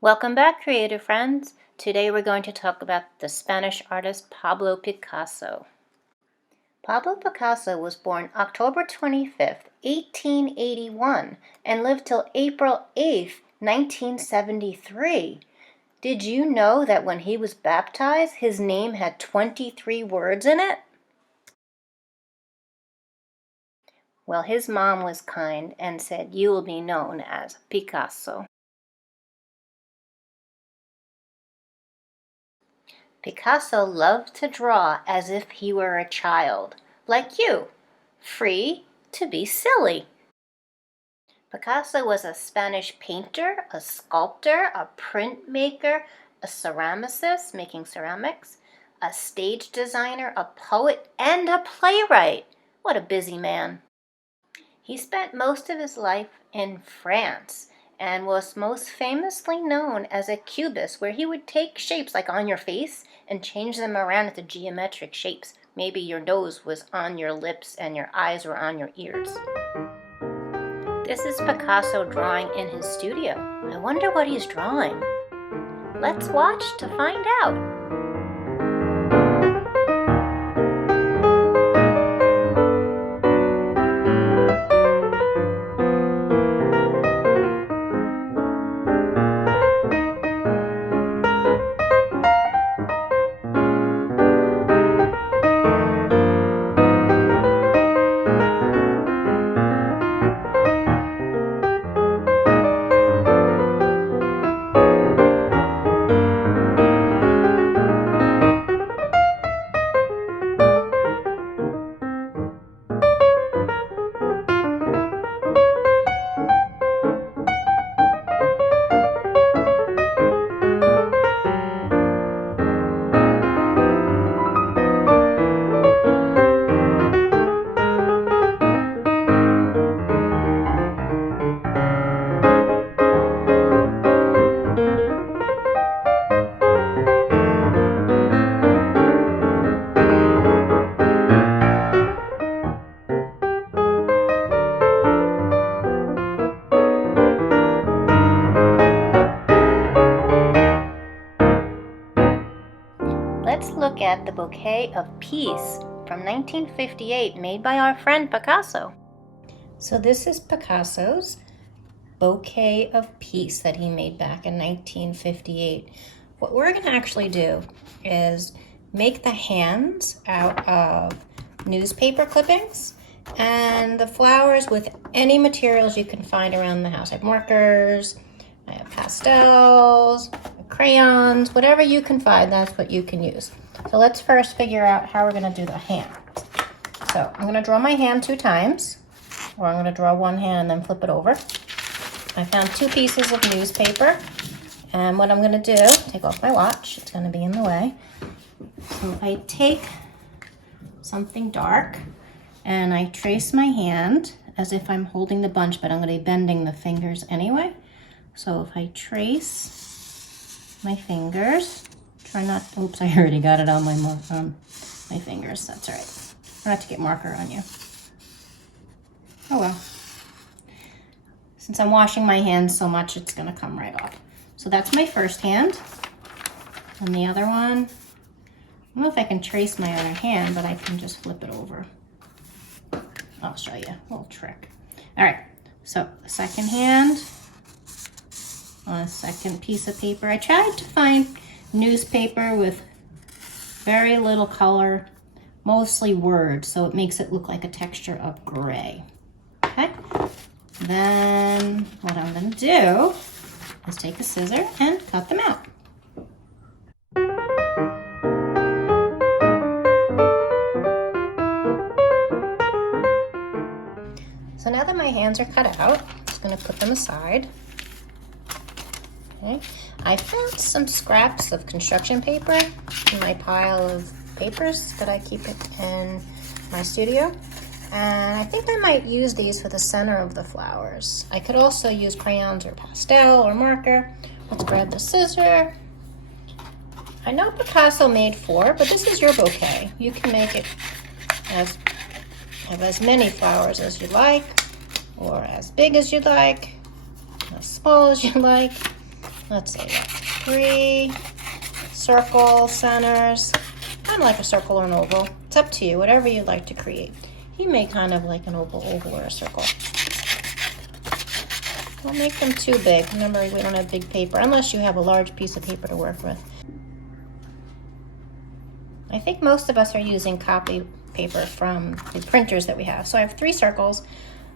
Welcome back, creative friends. Today we're going to talk about the Spanish artist Pablo Picasso. Pablo Picasso was born October 25th, 1881, and lived till April 8th, 1973. Did you know that when he was baptized, his name had 23 words in it? Well, his mom was kind and said, "You will be known as Picasso." Picasso loved to draw as if he were a child, like you, free to be silly. Picasso was a Spanish painter, a sculptor, a printmaker, a ceramicist, making ceramics, a stage designer, a poet, and a playwright. What a busy man. He spent most of his life in France and was most famously known as a cubist, where he would take shapes like on your face and change them around into geometric shapes. Maybe your nose was on your lips and your eyes were on your ears. This is Picasso drawing in his studio. I wonder what he's drawing. Let's watch to find out. Let's look at the Bouquet of Peace from 1958, made by our friend Picasso. So this is Picasso's Bouquet of Peace that he made back in 1958. What we're going to actually do is make the hands out of newspaper clippings and the flowers with any materials you can find around the house. I have markers, I have pastels, crayons, whatever you can find, that's what you can use. So let's first figure out how we're going to do the hand. So I'm going to draw my hand 2 times, or I'm going to draw one hand and then flip it over. I found 2 pieces of newspaper, and what I'm going to do, take off my watch, it's going to be in the way. So if I take something dark and I trace my hand as if I'm holding the bunch, but I'm going to be bending the fingers anyway. So if I trace my fingers, try not, oops, I already got it on my fingers, that's all right. Try not to get marker on you. Oh well. Since I'm washing my hands so much, it's gonna come right off. So that's my first hand. And the other one, I don't know if I can trace my other hand, but I can just flip it over. I'll show you a little trick. All right, so the second hand, on a second piece of paper. I tried to find newspaper with very little color, mostly words, so it makes it look like a texture of gray. Okay, then what I'm going to do is take a scissor and cut them out. So now that my hands are cut out, I'm just going to put them aside. Okay. I found some scraps of construction paper in my pile of papers that I keep in my studio. And I think I might use these for the center of the flowers. I could also use crayons or pastel or marker. Let's grab the scissor. I know Picasso made 4, but this is your bouquet. You can make it have as many flowers as you like, or as big as you like, as small as you like. let's say 3 circle centers, kind of like a circle or an oval. It's up to you, whatever you'd like to create. He made kind of like an oval or a circle. Don't make them too big. Remember, we don't have big paper unless you have a large piece of paper to work with. I think most of us are using copy paper from the printers that we have. So I have 3 circles.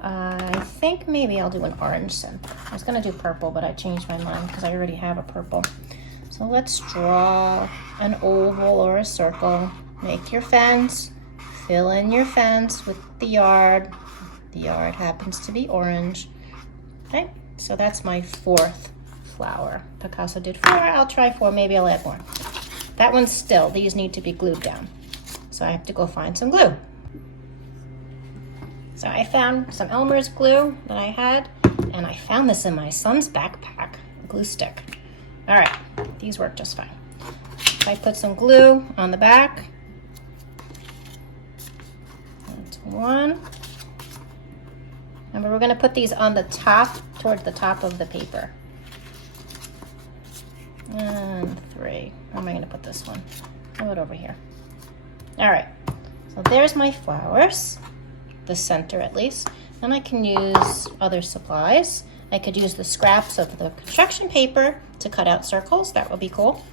I think maybe I'll do an orange center. I was going to do purple, but I changed my mind because I already have a purple. So let's draw an oval or a circle. Make your fence. Fill in your fence with the yard. The yard happens to be orange. Okay, so that's my 4th flower. Picasso did 4. I'll try 4. Maybe I'll add more. That one's still. These need to be glued down. So I have to go find some glue. So I found some Elmer's glue that I had, and I found this in my son's backpack, a glue stick. All right, these work just fine. I put some glue on the back. That's 1. Remember, we're going to put these on the top, towards the top of the paper. And 3. Where am I going to put this one? Throw it over here. All right, so there's my flowers, the center at least. Then I can use other supplies. I could use the scraps of the construction paper to cut out circles. That would be cool.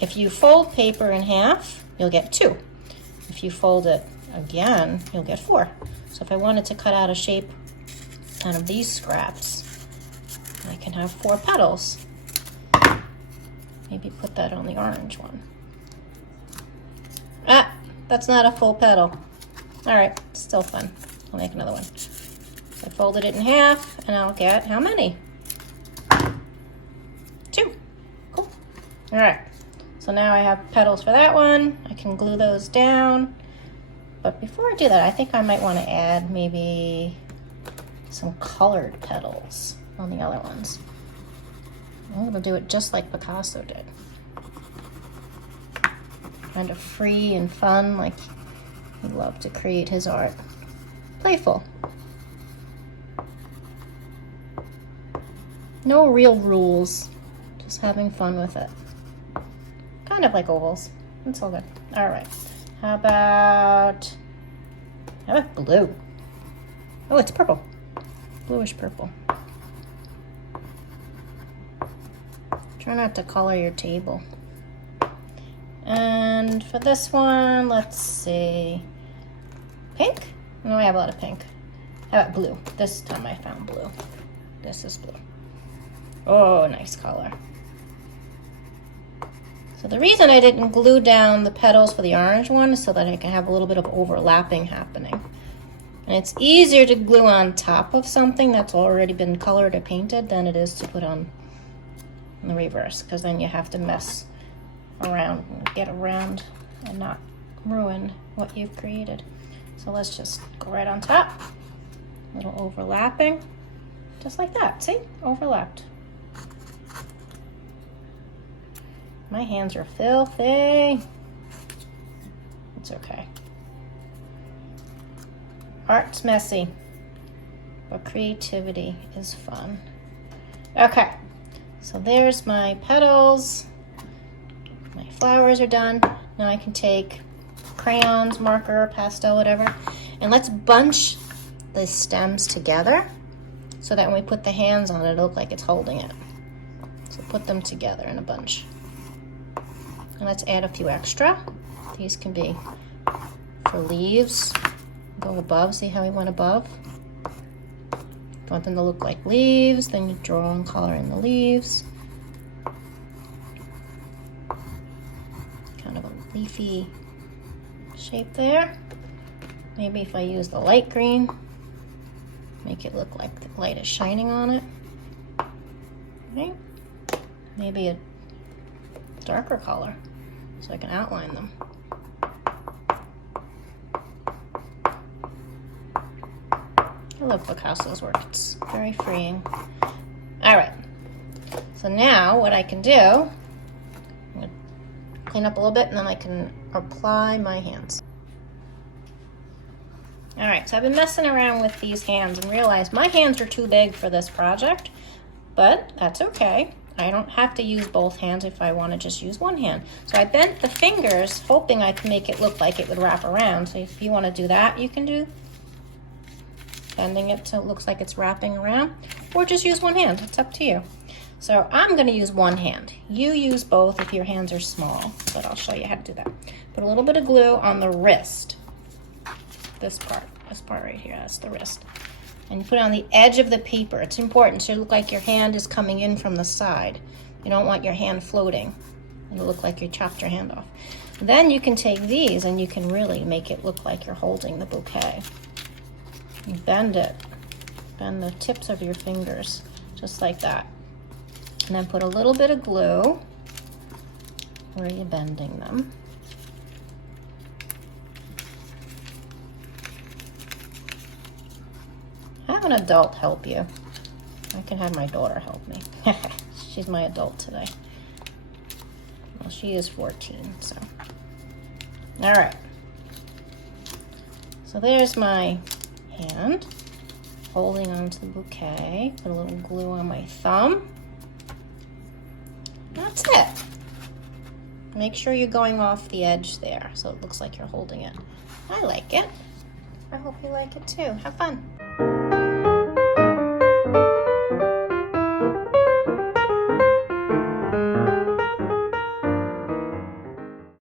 If you fold paper in half, you'll get 2. If you fold it again, you'll get 4. So if I wanted to cut out a shape out of these scraps, I can have 4 petals. Maybe put that on the orange one. Ah, that's not a full petal. All right, still fun. I'll make another one. So I folded it in half, and I'll get how many? 2. Cool. All right, so now I have petals for that one. I can glue those down. But before I do that, I think I might want to add maybe some colored petals on the other ones. I'm going to do it just like Picasso did. Kind of free and fun, like he loved to create his art. Playful. No real rules, just having fun with it. Kind of like ovals. It's all good. All right. How about blue? Oh, it's purple. Bluish purple. Try not to color your table. And for this one, let's see. Pink? No, I have a lot of pink. How about blue? This time I found blue. This is blue. Oh, nice color. So the reason I didn't glue down the petals for the orange one is so that I can have a little bit of overlapping happening. And it's easier to glue on top of something that's already been colored or painted than it is to put on in the reverse, because then you have to mess around and get around and not ruin what you've created. So let's just go right on top. A little overlapping, just like that. See? Overlapped. My hands are filthy. It's okay. Art's messy, but creativity is fun. Okay, so there's my petals. My flowers are done. Now I can take crayons, marker, pastel, whatever, and let's bunch the stems together so that when we put the hands on it, it'll look like it's holding it. So put them together in a bunch. And let's add a few extra. These can be for leaves. Go above, see how we went above? If you want them to look like leaves, then you draw and color in the leaves. Kind of a leafy shape there. Maybe if I use the light green, make it look like the light is shining on it. Okay. Maybe a darker color so I can outline them. I love Picasso's work. It's very freeing. All right. So now what I can do, I'm going to clean up a little bit and then I can apply my hands. All right, so I've been messing around with these hands and realized my hands are too big for this project, but that's okay. I don't have to use both hands if I want to just use one hand. So I bent the fingers hoping I could make it look like it would wrap around. So if you want to do that, you can do bending it so it looks like it's wrapping around, or just use one hand. It's up to you. So I'm going to use one hand. You use both if your hands are small, but I'll show you how to do that. Put a little bit of glue on the wrist. This part right here, that's the wrist. And you put it on the edge of the paper. It's important so it look like your hand is coming in from the side. You don't want your hand floating. It'll look like you chopped your hand off. Then you can take these and you can really make it look like you're holding the bouquet. You bend it. Bend the tips of your fingers, just like that. And then put a little bit of glue where you're bending them. Have an adult help you. I can have my daughter help me. She's my adult today. Well, she is 14, so. All right. So there's my hand holding onto the bouquet. Put a little glue on my thumb. That's it. Make sure you're going off the edge there so it looks like you're holding it. I like it. I hope you like it too. Have fun.